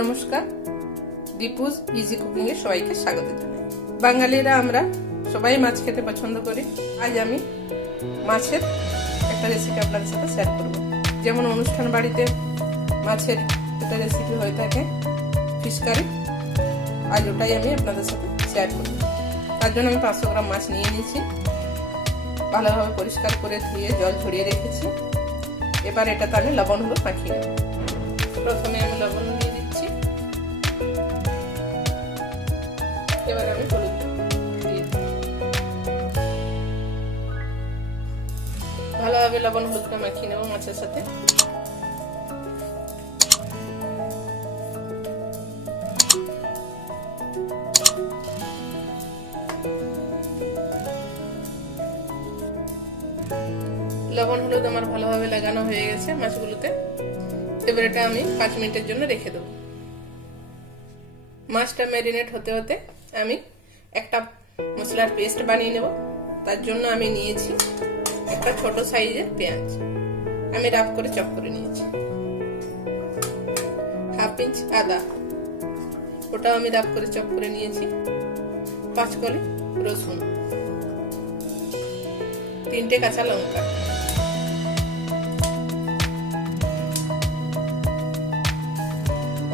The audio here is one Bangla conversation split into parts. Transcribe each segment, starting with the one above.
নমস্কার, দীপুজ ইজি কুকিং এ সবাইকে স্বাগত জানাই। বাঙালিরা আমরা সবাই মাছ খেতে পছন্দ করি। আজ আমি মাছের একটা রেসিপি আপনাদের সাথে শেয়ার করব। যেমন অনুষ্ঠান বাড়িতে মাছের একটা রেসিপি হয়ে থাকে ফিশ কারি, আজ ওটাই আমি আপনাদের সাথে শেয়ার করব। তার জন্য আমি 500 গ্রাম মাছ নিয়ে নিয়েছি, ভালোভাবে পরিষ্কার করে ধুয়ে জল ঝরিয়ে রেখেছি। এবার এটাতে আমি লবণ হলুদ মাখিয়ে নেব। প্রথমে আমি লবণ দিয়ে দিচ্ছি, এবার আমি হলুদ দিয়ে ভালোভাবে লবণ হলুদটা মাখিয়ে নেব মাছের সাথে। লবণ হলুদ আমার ভালোভাবে লাগানো হয়ে গেছে মাছগুলোতে। এবার এটা আমি 5 মিনিটের জন্য রেখে দেবো। মাছটা ম্যারিনেট হতে হতে আমি একটা মশলার পেস্ট বানিয়ে নেব। তার জন্য আমি নিয়েছি একটা ছোট সাইজের পেঁয়াজ, আমি রাফ করে চপ করে নিয়েছি। 1/2 ইঞ্চ আদা, ওটাও আমি রাফ করে চপ করে নিয়েছি। 5 কলি রসুন, 3টে কাঁচা লঙ্কা,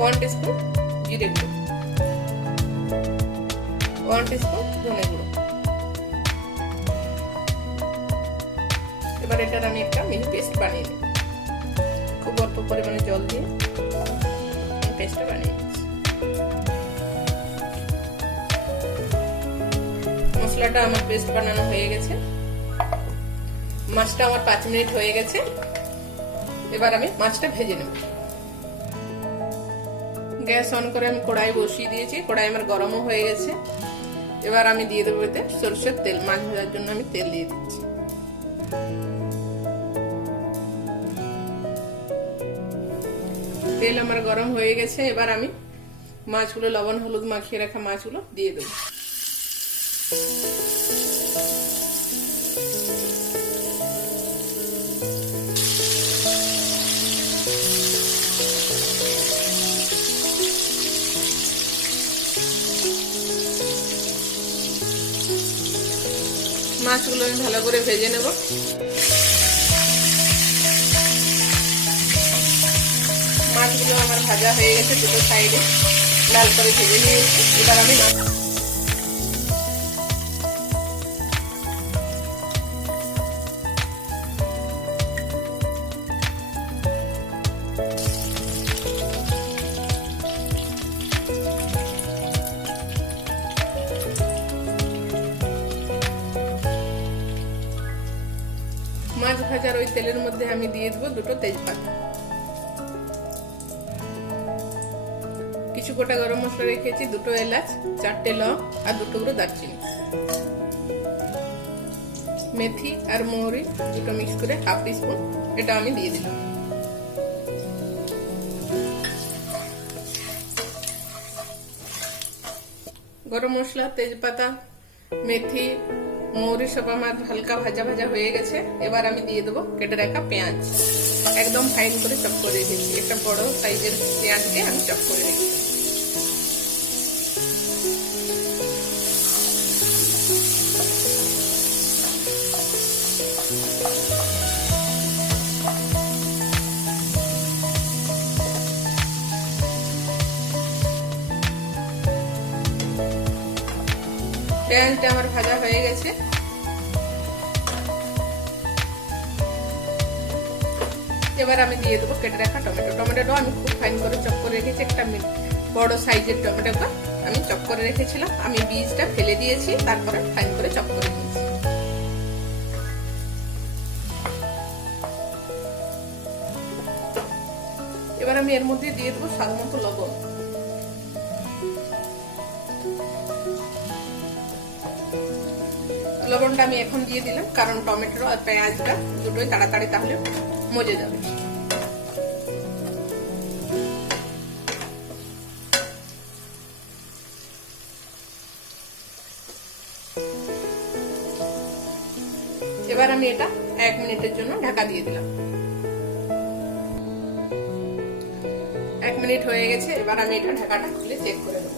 1 টিস্পুন জিরে গুঁড়ো, 1 টিস্পুন ধনে গুঁড়ো। এবার এটার আমি একটা মিহি পেস্ট বানিয়ে নেব। খুব অল্প পরিমাণে জল দিয়ে পেস্টটা বানিয়ে নিচ্ছি। মশলাটা আমার পেস্ট বানানো হয়ে গেছে। মাছটা আমার 5 মিনিট হয়ে গেছে। এবার আমি মাছটা ভেজে নেব। গ্যাস অন করে আমি কড়াই বসিয়ে দিয়েছি, কড়াই আমার গরমও হয়ে গেছে। এবার আমি দিয়ে দেবো এতে সরষের তেল। মাছ ভাজার জন্য আমি তেল দিয়ে দিচ্ছি। তেল আমার গরম হয়ে গেছে। এবার আমি মাছগুলো লবণ হলুদ মাখিয়ে রাখা মাছগুলো দিয়ে দেবো। মাছগুলো আমি ভালো করে ভেজে নেব। মাছগুলো আমার ভাজা হয়ে গেছে, দুটো সাইডে লাল করে ভেজে নিয়েছি। এবার আমি মাছ ভাজার ওই তেলের মধ্যে আমি দিয়ে দেবো 2টো তেজপাতা, কিছু গোটা গরম মশলা রেখেছি, 2টো এলাচ, 4টে লং আর 2 টুকরো দারচিনি, মেথি আর মৌরি দুটো মিক্স করে 1/2 টিস্পুন এটা আমি দিয়ে দিলাম। গরম মশলা, তেজপাতা, মেথি, মৌরি সব আমার হালকা ভাজা ভাজা হয়ে গেছে। এবার আমি দিয়ে দেবো কেটে রাখা পেঁয়াজ, একদম ফাইন করে চপ করে রেখেছি। একটা বড় সাইজের পেঁয়াজকে আমি চপ করে রেখেছি। পেঁয়াজটা আমার ভাজা হয়ে গেছে। এবার আমি দিয়ে দেবো কেটে রাখা টমেটো। টমেটোটাও আমি খুব ফাইন করে চপ করে রেখেছি। একটা বড় সাইজের টমেটোটা আমি চপ করে রেখেছিলাম, আমি বীজটা ফেলে দিয়েছি, তারপরে ফাইন করে চপ করে নিয়েছি। এবার আমি এর মধ্যে দিয়ে দেবো স্বাদ মতো লবণ। লবণটা আমি এখন দিয়ে দিলাম, কারণ টমেটো আর পেঁয়াজটা দুটোই তাড়াতাড়ি তাহলে মজে যাবে। এবার আমি এটা 1 মিনিটের জন্য ঢাকা দিয়ে দিলাম। 1 মিনিট হয়ে গেছে, এবার আমি এটা ঢাকাটা খুলে চেক করে নেব।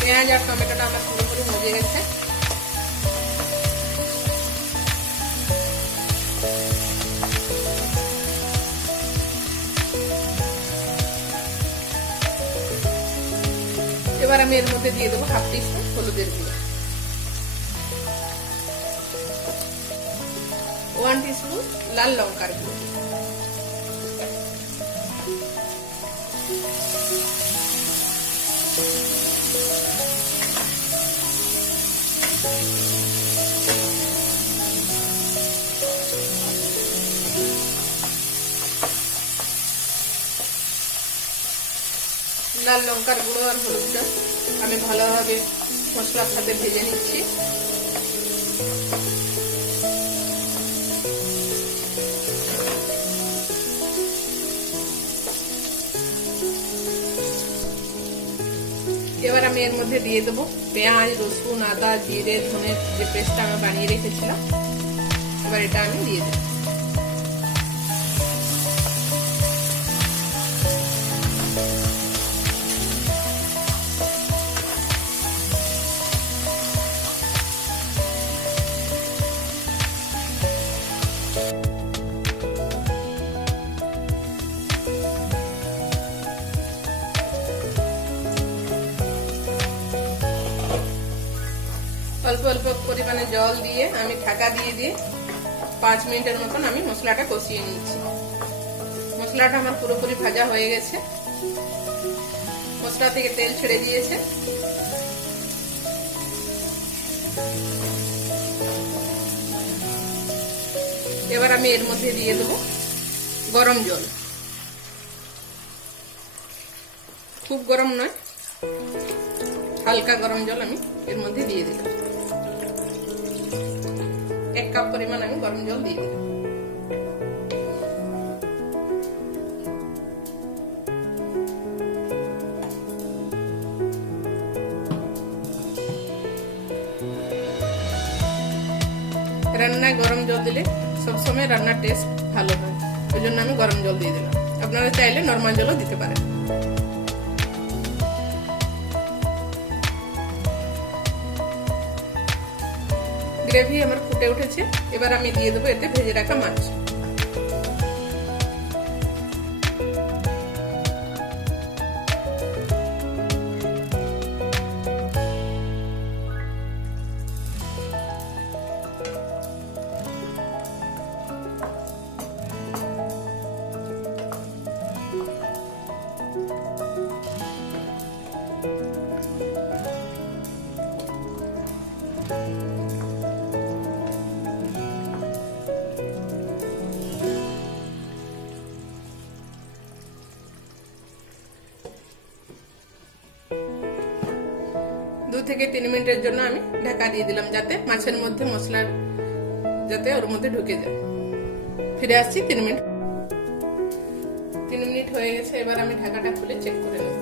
পেঁয়াজ আর টমেটোটা আমার পুরোপুরি মজে গেছে। এবার আমি এর মধ্যে দিয়ে দেবো হাফ টিস্পুন হলুদের গুঁড়ো, 1 টিস্পুন লাল লঙ্কার গুঁড়ো, লাল লঙ্কার গুঁড়ো আর হলুদটা আমি ভালোভাবে মশলার সাথে ভেজে নিচ্ছি। এবার আমি এর মধ্যে দিয়ে দেবো পেঁয়াজ, রসুন, আদা, জিরে, ধনে যে পেস্টটা আমি বানিয়ে রেখেছিলাম, এবার এটা আমি দিয়ে দেবো। অল্প অল্প পরিমাণে জল দিয়ে আমি ঢাকা দিয়ে 5 মিনিটের মতন আমি মশলাটা কষিয়ে নিচ্ছি। মশলাটা আমার পুরোপুরি ভাজা হয়ে গেছে, মশলা থেকে তেল ছেড়ে দিয়েছে। এবার আমি এর মধ্যে দিয়ে দেবো গরম জল, খুব গরম নয়, হালকা গরম জল আমি এর মধ্যে দিয়ে দিলাম। 1 কাপ পরিমাণ আমি গরম জল দিয়ে দিলাম। রান্নায় গরম জল দিলে সবসময় রান্নার টেস্ট ভালো হয়, ওই জন্য আমি গরম জল দিয়ে দিলাম। আপনারা চাইলে নর্মাল জলও দিতে পারেন। গ্রেভি আমার ফুটে উঠেছে, এবার আমি দিয়ে দেবো এতে ভেজে রাখা মাছ। दो থেকে 3 মিনিটের জন্য আমি ঢাকা দিয়ে দিলাম, যাতে মাছের মধ্যে মশলা যাতে ওর মধ্যে ঢুকে যায়। ফিরে আসছি 3 মিনিট। 3 মিনিট হয়ে গেছে, এবার আমি ঢাকাটা খুলে চেক করে নেব।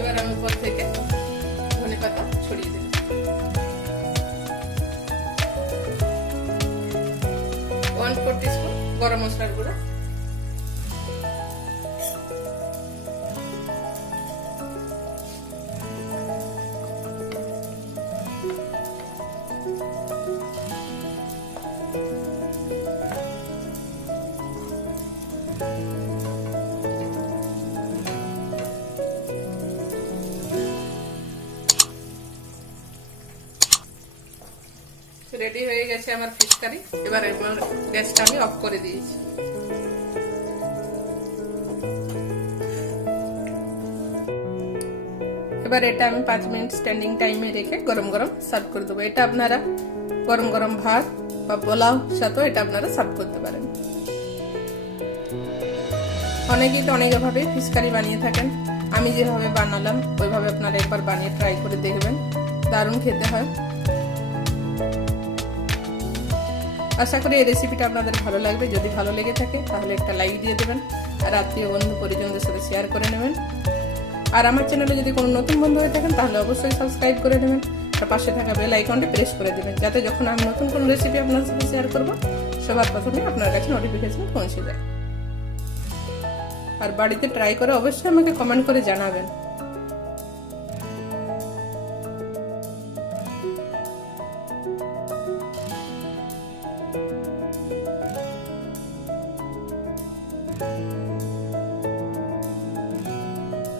এবার আমি উপর থেকে ধনেপাতা ছড়িয়ে দিলাম। 1/4 টিস্পুন গরম মশলার গুঁড়ো, রেডি হয়ে গেছে আমার ফিশ কারি। এবার আমার গ্যাসটা আমি অফ করে দিয়েছি। এবার এটা আমি 5 মিনিট স্ট্যান্ডিং টাইমে রেখে গরম গরম সার্ভ করে দেবো। এটা আপনারা গরম গরম ভাত বা পোলাও সাথেও এটা আপনারা সার্ভ করতে পারেন। অনেকেই তো অনেকভাবে ফিশ কারি বানিয়ে থাকেন, আমি যেভাবে বানালাম ওইভাবে আপনারা একবার বানিয়ে ট্রাই করে দেখবেন, দারুণ খেতে হয়। আশা করি এই রেসিপিটা আপনাদের ভালো লাগবে। যদি ভালো লেগে থাকে তাহলে একটা লাইক দিয়ে দেবেন, আর আত্মীয় বন্ধু পরিজনদের সাথে শেয়ার করে নেবেন। আর আমার চ্যানেলে যদি কোনো নতুন বন্ধু হয়ে থাকেন তাহলে অবশ্যই সাবস্ক্রাইব করে নেবেন, আর পাশে থাকা বেল আইকনটি প্রেস করে দেবেন, যাতে যখন আমি নতুন কোনো রেসিপি আপনার সাথে শেয়ার করব সবার প্রথমে আপনার কাছে নোটিফিকেশন পৌঁছে যায়। আর বাড়িতে ট্রাই করে অবশ্যই আমাকে কমেন্ট করে জানাবেন।